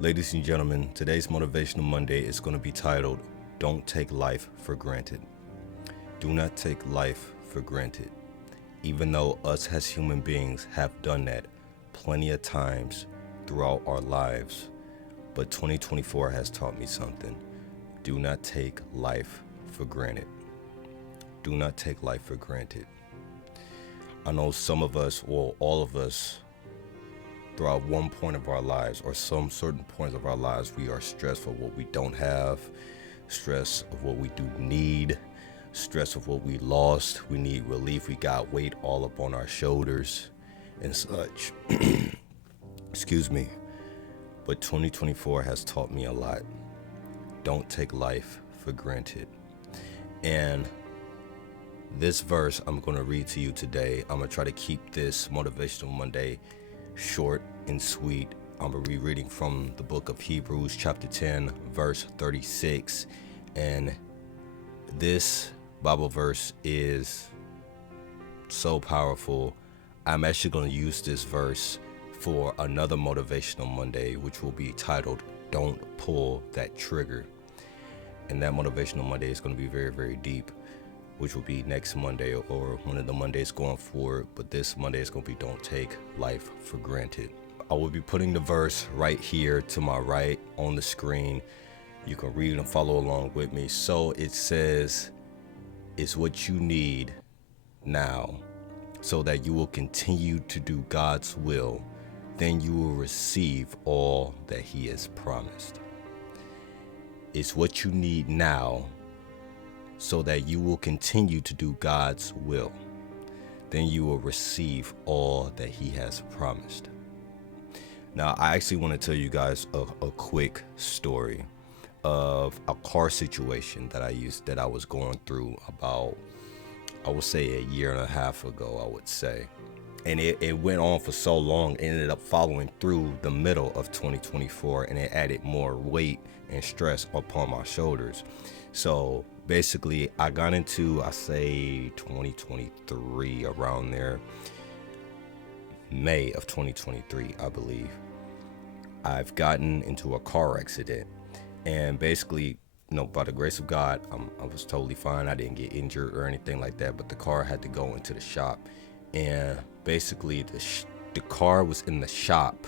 Ladies and gentlemen, today's Motivational Monday is going to be titled, Don't Take Life for Granted. Do not take life for granted. Even though us as human beings have done that plenty of times throughout our lives, but 2024 has taught me something. Do not take life for granted. Do not take life for granted. I know some of us, or all of us, throughout one point of our lives or some certain points of our lives, we are stressed for what we don't have, stress of what we do need, stress of what we lost. We need relief. We got weight all up on our shoulders and such. Excuse me. But 2024 has taught me a lot. Don't take life for granted. And this verse I'm going to read to you today. I'm going to try to keep this Motivational Monday short and sweet. I'm going to be reading from the book of Hebrews chapter 10 verse 36, and this Bible verse is so powerful. I'm actually going to use this verse for another Motivational Monday, which will be titled Don't Pull That Trigger. And that Motivational Monday is going to be very, very deep, which will be next Monday or one of the Mondays going forward. But this Monday is going to be Don't Take Life for Granted. I will be putting the verse right here to my right on the screen. You can read and follow along with me. So it says, it's what you need now so that you will continue to do God's will. Then you will receive all that He has promised. It's what you need now so that you will continue to do God's will. Then you will receive all that He has promised. Now, I actually want to tell you guys a quick story of a car situation that I was going through about, I would say, a year and a half ago, I would say. And it went on for so long, it ended up following through the middle of 2024, and it added more weight and stress upon my shoulders. So basically, I got into, I say 2023, around there, May of 2023, I believe. I've gotten into a car accident, and basically, by the grace of God, I was totally fine. I didn't get injured or anything like that, but the car had to go into the shop. And basically, the car was in the shop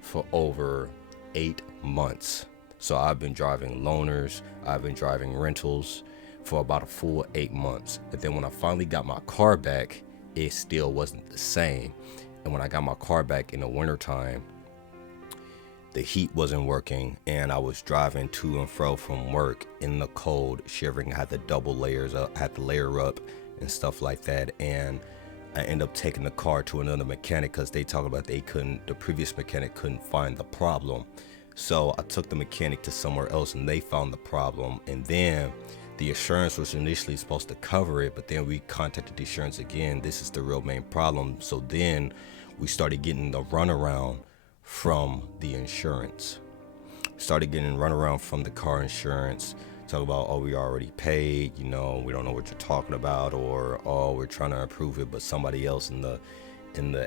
for over 8 months. So I've been driving loaners, I've been driving rentals for about a full 8 months. But then when I finally got my car back, it still wasn't the same. And when I got my car back in the wintertime, the heat wasn't working, and I was driving to and fro from work in the cold, shivering. I had the double layers up, had to layer up and stuff like that. And I ended up taking the car to another mechanic because they talked about the previous mechanic couldn't find the problem. So I took the mechanic to somewhere else, and they found the problem. And then the insurance was initially supposed to cover it, but then we contacted the insurance again. This is the real main problem. So then we started getting the runaround from the insurance. Started getting runaround from the car insurance. Talk about, oh, we already paid, we don't know what you're talking about, or, oh, we're trying to approve it, but somebody else in the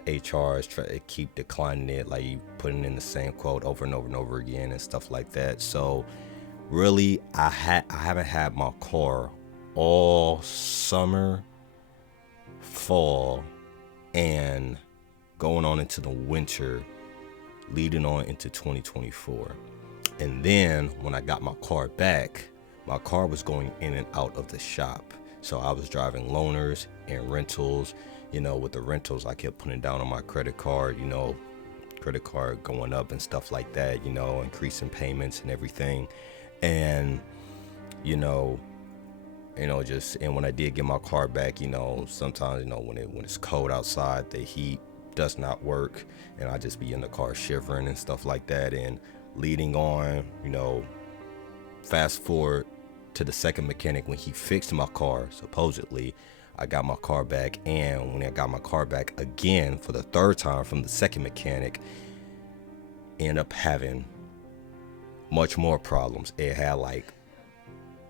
HR is trying to keep declining it, like you putting in the same quote over and over and over again and stuff like that. So really, I haven't had my car all summer, fall, and going on into the winter, leading on into 2024. And then when I got my car back, my car was going in and out of the shop. So I was driving loaners and rentals. With the rentals, I kept putting down on my credit card, credit card going up and stuff like that, increasing payments and everything. And, and when I did get my car back, sometimes, when it's cold outside, the heat does not work, and I just be in the car shivering and stuff like that. And leading on, fast forward to the second mechanic, when he fixed my car, supposedly, I got my car back. And when I got my car back again for the third time from the second mechanic, ended up having much more problems. It had like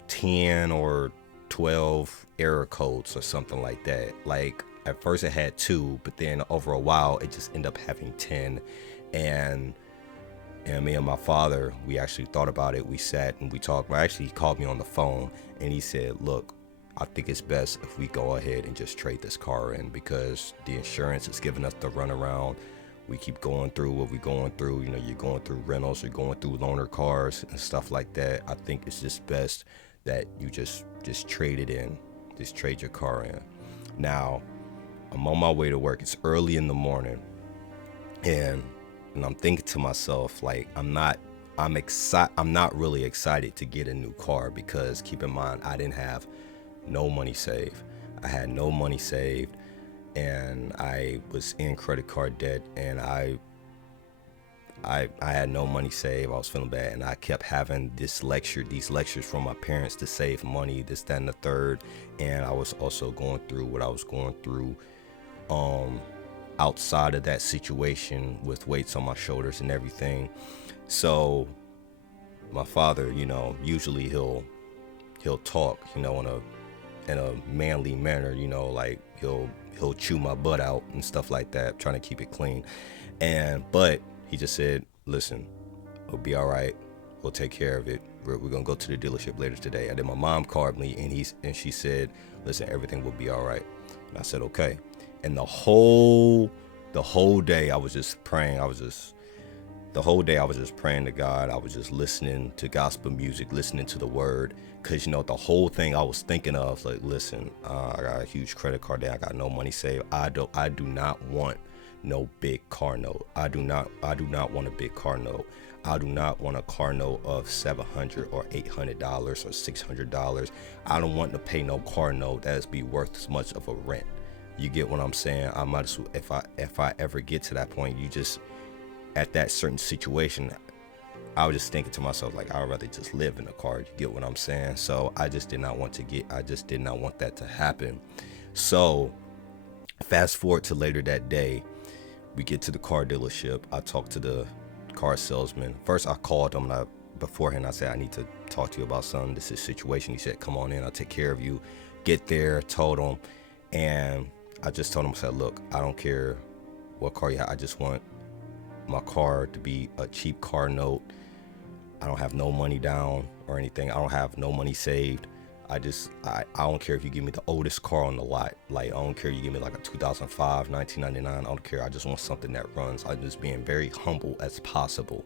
10 or 12 error codes or something like that. Like at first it had 2, but then over a while it just ended up having 10. And And me and my father, we actually thought about it. We sat and we talked. Well, actually, he called me on the phone and he said, look, I think it's best if we go ahead and just trade this car in, because the insurance is giving us the runaround. We keep going through what we're going through. You know, you're going through rentals, you're going through loaner cars and stuff like that. I think it's just best that you just trade it in. Just trade your car in. Now, I'm on my way to work. It's early in the morning. And I'm thinking to myself, like, I'm not really excited to get a new car, because keep in mind, I didn't have no money saved. I had no money saved, and I was in credit card debt, and I had no money saved. I was feeling bad, and I kept having these lectures from my parents to save money, this, that, and the third. And I was also going through what I was going through outside of that situation, with weights on my shoulders and everything. So my father, you know, usually he'll talk, you know, in a manly manner, you know, like he'll chew my butt out and stuff like that, trying to keep it clean. But he just said, listen, it'll be all right. We'll take care of it. We're gonna go to the dealership later today. And then my mom called me and she said, listen, everything will be all right. And I said, okay. And the whole day I was just praying. The whole day I was just praying to God. I was just listening to gospel music, listening to the word. Cause, you know, the whole thing I was thinking of, like, listen, I got a huge credit card debt. I got no money saved. I do not want no big car note. I do not want a big car note. I do not want a car note of $700 or $800 or $600. I don't want to pay no car note that's be worth as much of a rent. You get what I'm saying? I might as well, if I ever get to that point, you just, at that certain situation, I was just thinking to myself, like, I'd rather just live in a car. You get what I'm saying? So I just did not want that to happen. So fast forward to later that day, we get to the car dealership. I talked to the car salesman. First, I called him, and beforehand I said, I need to talk to you about something. This is a situation. He said, come on in, I'll take care of you. Get there, told him, and I just told him, I said, look, I don't care what car you have. I just want my car to be a cheap car note. I don't have no money down or anything. I don't have no money saved. I don't care if you give me the oldest car on the lot. Like, I don't care if you give me like a 2005, 1999. I don't care. I just want something that runs. I'm just being very humble as possible.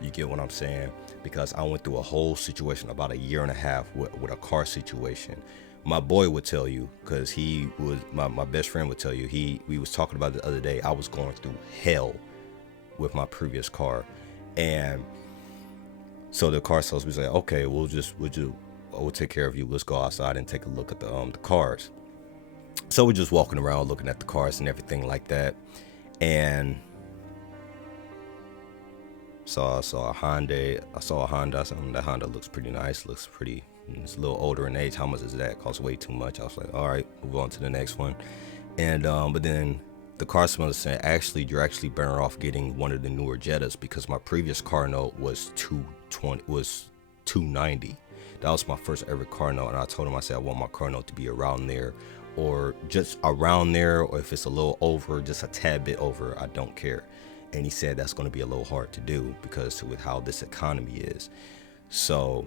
You get what I'm saying? Because I went through a whole situation about a year and a half with a car situation. My boy would tell you, because he was my best friend would tell you, we was talking about it the other day. I was going through hell with my previous car. And so the car salesman said, okay, we'll take care of you. Let's go outside and take a look at the cars. So we're just walking around looking at the cars and everything like that. And I saw a Honda. I said, that Honda looks pretty nice. It's a little older in age. How much is that? Costs way too much. I was like, all right, move on to the next one. And but then the car salesman said, actually, you're actually better off getting one of the newer Jettas, because my previous car note was $290. That was my first ever car note. And I told him, I said, I want my car note to be around there, or just around there, or if it's a little over, just a tad bit over, I don't care. And he said that's going to be a little hard to do, because with how this economy is. So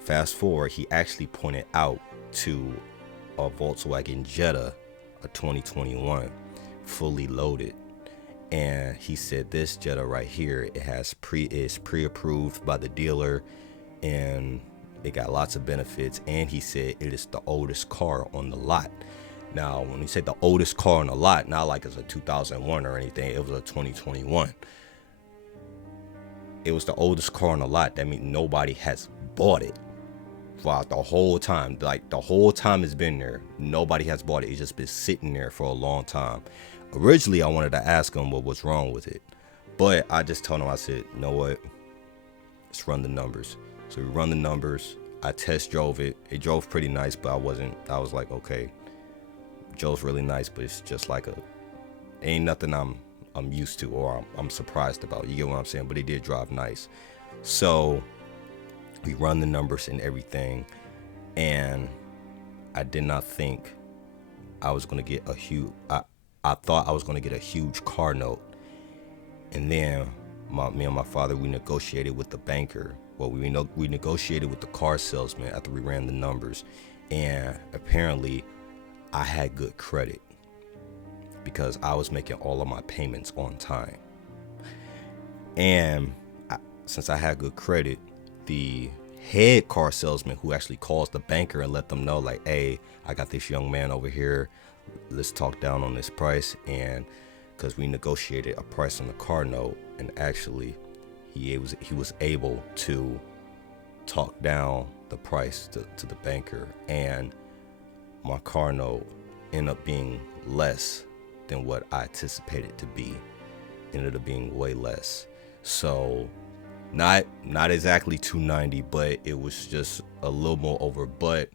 fast forward, he actually pointed out to a Volkswagen Jetta, a 2021, fully loaded. And he said, this Jetta right here, is pre-approved by the dealer, and it got lots of benefits. And he said it is the oldest car on the lot. Now, when he said the oldest car on the lot, not like it's a 2001 or anything, it was a 2021. It was the oldest car on the lot. That means nobody has bought it throughout the whole time. Like, the whole time it's been there, nobody has bought it. It's just been sitting there for a long time. Originally, I wanted to ask him what was wrong with it, but I just told him, I said, you know what? Let's run the numbers. So we run the numbers. I test drove it. It drove pretty nice, but I was like, okay, Joe's really nice, but it's just like ain't nothing I'm used to, or I'm surprised about. You get what I'm saying? But it did drive nice. So we run the numbers and everything, and I did not think I was gonna get I thought I was gonna get a huge car note, and then Me and my father, we negotiated with the banker. Well, we negotiated with the car salesman after we ran the numbers, and apparently, I had good credit because I was making all of my payments on time. And since I had good credit, the head car salesman who actually calls the banker and let them know, like, hey, I got this young man over here. Let's talk down on this price. And because we negotiated a price on the car note, and actually he was able to talk down the price to the banker, and my car note ended up being less than what I anticipated to be. Ended up being way less. So not exactly 290, but it was just a little more over, but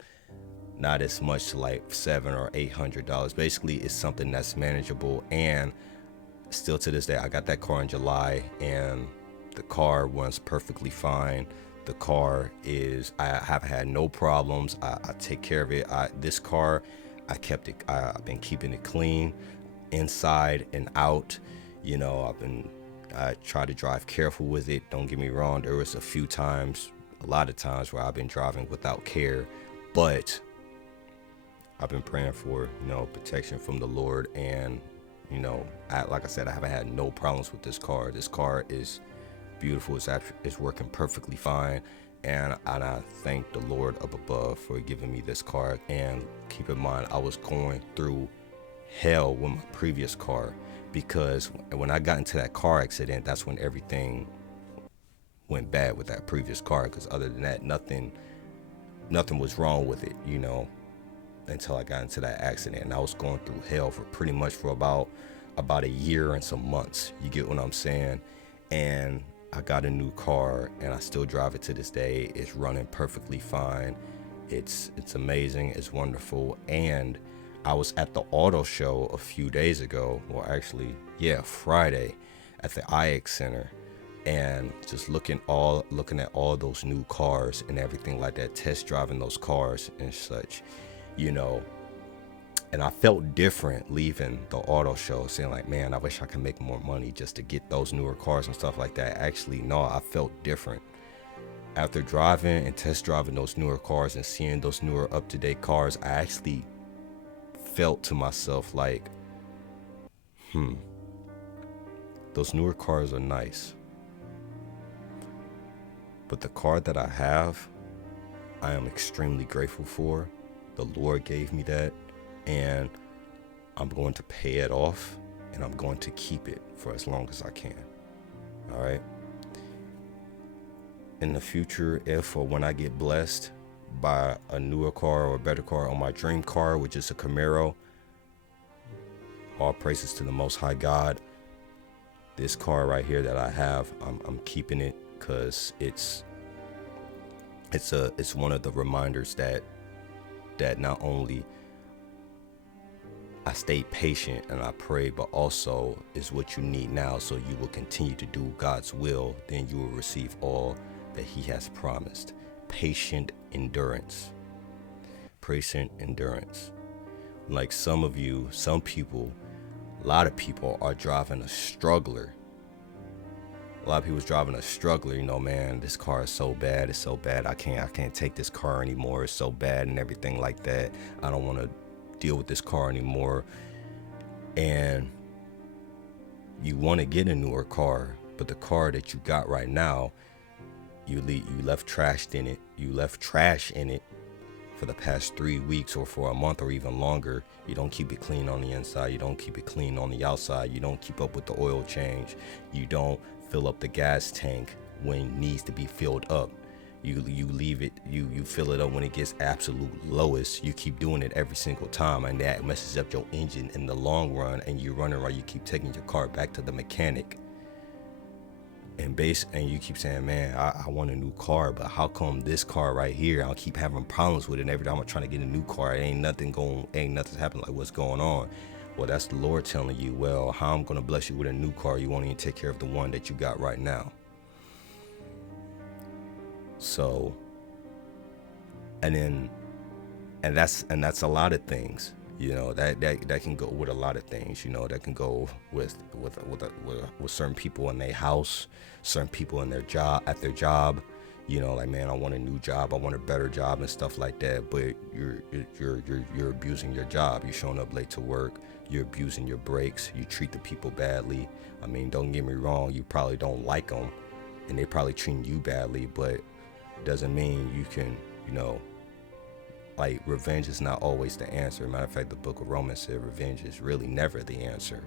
not as much, like $700 or $800. Basically, it's something that's manageable. And still to this day, I got that car in July, and the car runs perfectly fine. The car is, I have had no problems. I take care of it. This car, I've been keeping it clean inside and out. You know, I try to drive careful with it. Don't get me wrong. There was a lot of times where I've been driving without care, but I've been praying for, protection from the Lord. And, like I said, I haven't had no problems with this car. This car is beautiful. It's working perfectly fine. And I thank the Lord up above for giving me this car. And keep in mind, I was going through hell with my previous car, because when I got into that car accident, that's when everything went bad with that previous car. Because other than that, nothing was wrong with it, until I got into that accident. And I was going through hell for about a year and some months. You get what I'm saying? And I got a new car, and I still drive it to this day. It's running perfectly fine. It's amazing. It's wonderful. And I was at the auto show a few days ago, Friday, at the IX Center, and just looking at all those new cars and everything like that, test driving those cars and such, and I felt different leaving the auto show, saying like, man, I wish I could make more money just to get those newer cars and stuff like that. Actually, no, I felt different. After driving and test driving those newer cars and seeing those newer up-to-date cars, I actually felt to myself like, those newer cars are nice, but the car that I have, I am extremely grateful for. The Lord gave me that, and I'm going to pay it off, and I'm going to keep it for as long as I can. All right. In the future, if or when I get blessed by a newer car or a better car, on my dream car, which is a Camaro, all praises to the Most High God. This car right here that I have, I'm keeping it, because it's one of the reminders that not only I stayed patient and I prayed, but also is what you need now, so you will continue to do God's will. Then you will receive all that He has promised. Patient endurance. Like some people, a lot of people are driving a struggler. A lot of people's driving a struggler, man, this car is so bad. It's so bad. I can't take this car anymore. It's so bad and everything like that. I don't want to deal with this car anymore. And you want to get a newer car, but the car that you got right now, you left trash in it. You left trash in it for the past 3 weeks or for a month or even longer. You don't keep it clean on the inside. You don't keep it clean on the outside. You don't keep up with the oil change. You don't fill up the gas tank when it needs to be filled up. You leave it, you fill it up when it gets absolute lowest. You keep doing it every single time, and that messes up your engine in the long run, and you run around, you keep taking your car back to the mechanic. And you keep saying, man, I want a new car, but how come this car right here, I'll keep having problems with it, and every time I'm trying to get a new car, ain't nothing happening, like what's going on? Well, that's the Lord telling you, well, how I'm going to bless you with a new car, you won't even take care of the one that you got right now. So, and that's a lot of things. You know, that can go with a lot of things. You know, that can go with certain people in their house, certain people in their job, at their job. You know, like, man, I want a new job, I want a better job and stuff like that. But you're abusing your job. You're showing up late to work. You're abusing your breaks. You treat the people badly. I mean, don't get me wrong. You probably don't like them, and they probably treating you badly. But doesn't mean you can, you know, like, revenge is not always the answer. Matter of fact, the book of Romans said revenge is really never the answer.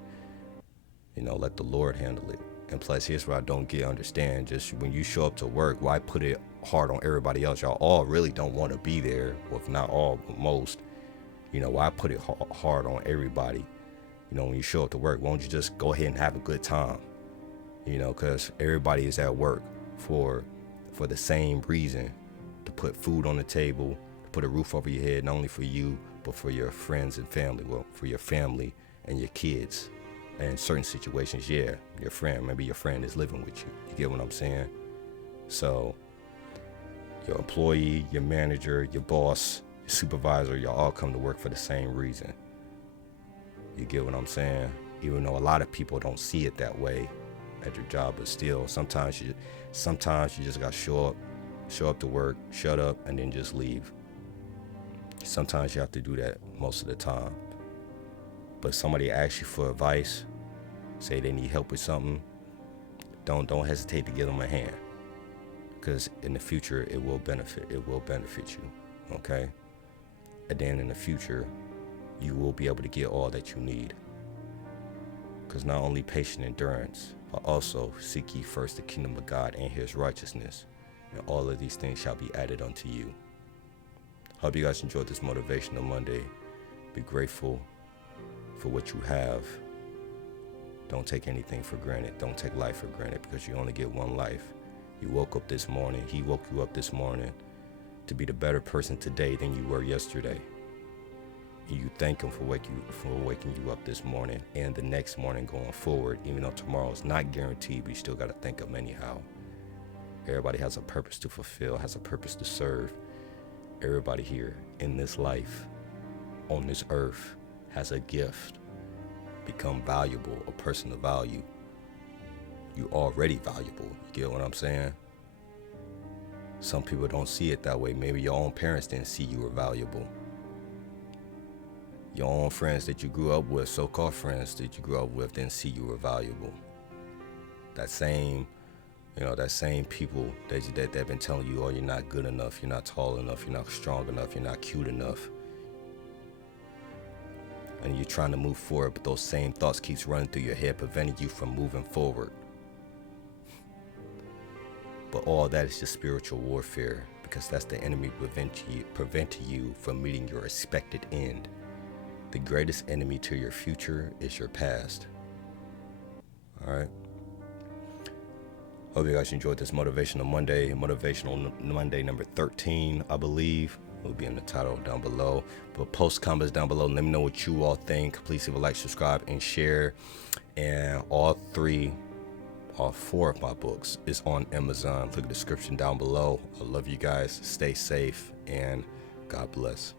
You know, let the Lord handle it. And plus, here's what I don't understand. Just when you show up to work, why put it hard on everybody else? Y'all all really don't want to be there. Well, if not all, but most. You know, why put it hard on everybody? You know, when you show up to work, why don't you just go ahead and have a good time? You know, because everybody is at work for the same reason, to put food on the table, to put a roof over your head, not only for you, but for your friends and family. Well, for your family and your kids. And in certain situations, yeah, your friend, maybe your friend is living with you. You get what I'm saying? So your employee, your manager, your boss, your supervisor, y'all all come to work for the same reason. You get what I'm saying? Even though a lot of people don't see it that way at your job, but still, sometimes you just gotta show up to work, shut up, and then just leave. Sometimes you have to do that most of the time. But somebody asks you for advice, say they need help with something, don't hesitate to give them a hand, because in the future it will benefit you. Okay? And then in the future, you will be able to get all that you need. Because not only patient endurance, but also seek ye first the kingdom of God and his righteousness, and all of these things shall be added unto you. Hope you guys enjoyed this Motivational Monday. Be grateful for what you have. Don't take anything for granted. Don't take life for granted, because you only get one life. You woke up this morning. He woke you up this morning to be the better person today than you were yesterday. And you thank him for waking you up this morning and the next morning going forward, even though tomorrow is not guaranteed, but you still got to thank him anyhow. Everybody has a purpose to fulfill, has a purpose to serve. Everybody here in this life, on this earth, has a gift. Become valuable, a person of value. You already valuable. You get what I'm saying? Some people don't see it that way. Maybe your own parents didn't see you were valuable. Your own friends that you grew up with, so-called friends that you grew up with, didn't see you were valuable. That same people that have been telling you, oh, you're not good enough, you're not tall enough, you're not strong enough, you're not cute enough. And you're trying to move forward, but those same thoughts keeps running through your head, preventing you from moving forward. But all that is just spiritual warfare, because that's the enemy preventing you from meeting your expected end. The greatest enemy to your future is your past. All right. Hope you guys enjoyed this Motivational Monday. Motivational Monday number 13, I believe. Will be in the title down below. But post comments down below. Let me know what you all think. Please leave a like, subscribe, and share. And all four of my books is on Amazon. Look at the description down below. I love you guys. Stay safe, and God bless.